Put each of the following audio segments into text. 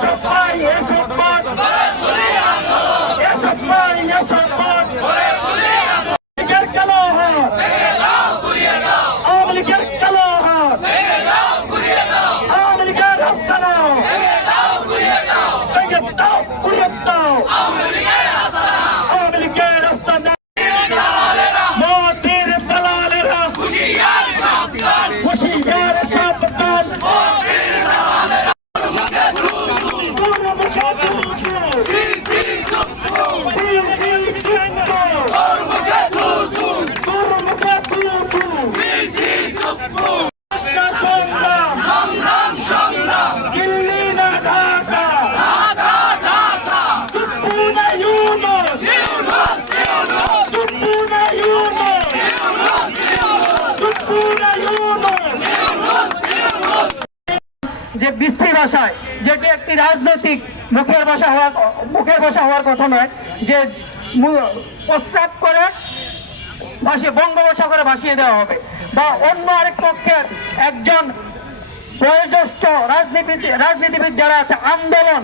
Trump. যে বিশ্রী ভাষায় যেটি একটি রাজনৈতিক মুখের ভাষা হওয়া, মুখের ভাষা হওয়ার কথা নয়, যে প্রস্রাব করে ভাসিয়ে বঙ্গোপসাগরে ভাসিয়ে দেওয়া হবে। বা অন্য আরেক পক্ষের একজন বয়োজ্যেষ্ঠ রাজনীতি রাজনীতিবিদ যারা আছে, আন্দোলন,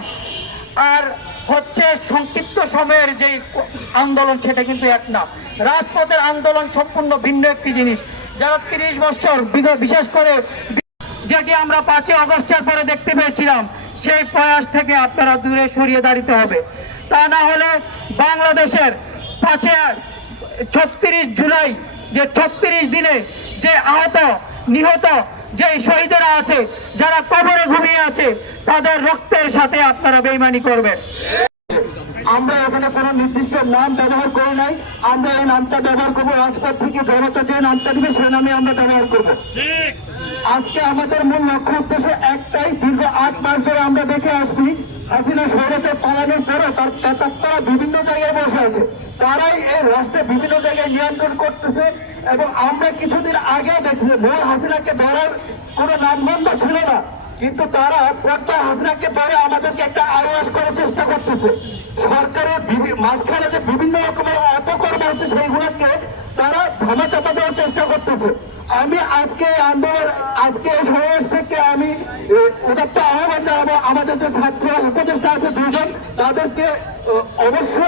আর হচ্ছে সংক্ষিপ্ত সময়ের যে আন্দোলন, সেটা কিন্তু এক না। রাজপথের আন্দোলন সম্পূর্ণ ভিন্ন একটি জিনিস। যারা তিরিশ বছর, বিশেষ করে যেটি আমরা পাঁচই আগস্টের পরে দেখতে পেয়েছিলাম, সেই প্রয়াস থেকে আপনারা দূরে সরিয়ে দাঁড়িতে হবে। তা না হলে বাংলাদেশের পাঁচে ছত্রিশ জুলাই, যে ছত্রিশ দিনে যে আহত, নিহত যে শহীদেরা আছে, যারা কবরে ঘুমিয়ে আছে, তাদের রক্তের সাথে আপনারা বেইমানি করবেন। আমরা এখানে কোনো নির্দিষ্ট নাম ব্যবহার করি নাই। আমরা এই নামটা ব্যবহার করব। রাজপথ থেকে জনতা যে নামটা দিবে সে নামে আমরা ব্যবহার করব। আজকে আমাদের মূল লক্ষ্য উদ্দেশ্য একটাই দীর্ঘ আট মাস ধরে আমরা দেখে আসছি হাসিনা শহরেতে পালানোর পরে তার প্রেতাত্মারা বিভিন্ন জায়গায় বসে আছে। তারাই এই রাষ্ট্রে বিভিন্ন জায়গায় নিয়ন্ত্রণ করতেছে এবং আমরা কিছুদিন আগে দেখছি ভোর হাসিনাকে ধরার কোনো নামগন্ধ ছিল না। কিন্তু তারা পর্দা হাসিনাকে পরে আমাদেরকে একটা আওয়াজ করার চেষ্টা করতেছে। সরকারের মাঝখানে যে বিভিন্ন রকমের অপকর্ম হচ্ছে সেইগুলোকে তারা ধামা চাপা দেওয়ার চেষ্টা করতেছে। আমি আজকে আন্দোলন আজকে সমাবেশ থেকে আমি উদাত্ত আহ্বান জানাব। আমাদের যে ছাত্র উপদেষ্টা আছে দুজন, তাদেরকে অবশ্যই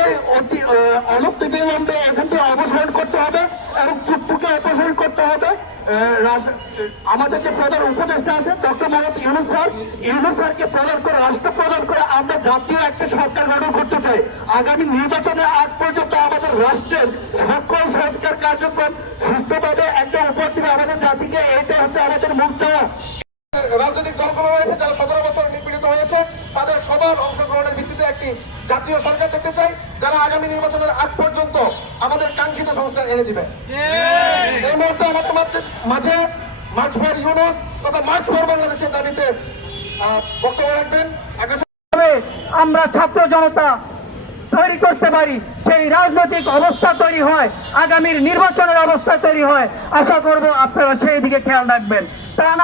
অনতিবিলম্বে এখান থেকে অবসরণ করতে হবে এবং চুপ্পুকে অপসারণ করতে হবে। আমাদের যে প্রধান উপদেষ্টা আছে, ডক্টর মোহাম্মদ ইউনুস স্যার প্রদান করে, রাষ্ট্র প্রদান করে আমরা জাতীয় একটা সরকার গঠন করতে চাই। আগামী নির্বাচনের আগ পর্যন্ত আমাদের রাষ্ট্রের সকল সংস্কার কার্যক্রম সুস্থভাবে একটা উপর আমাদের জাতিকে এটা হচ্ছে আমাদের মুখ রাজনৈতিক দলগুলো রয়েছে যারা সতেরো বছর নিপীড়িত হয়েছে, তাদের সবার অংশগ্রহণের ভিত্তিতে একটি জাতীয় সরকার দেখতে চাই যারা আগামী নির্বাচনের আগ পর্যন্ত আমাদের কাঙ্ক্ষিত সংস্কার এনে দিবে। এই মুহূর্তে আমাদের মাঝে- মার্চ ফর ইউনুস তথা মার্চ ফর বাংলাদেশের দাবিতে বক্তব্য রাখবেন। আমরা ছাত্র জনতা তৈরি করতে পারি সেই রাজনৈতিক অবস্থা তৈরি হয় আগামীর নির্বাচনের অবস্থা তৈরি হয়। আশা করব আপনারা সেই দিকে খেয়াল রাখবেন। তা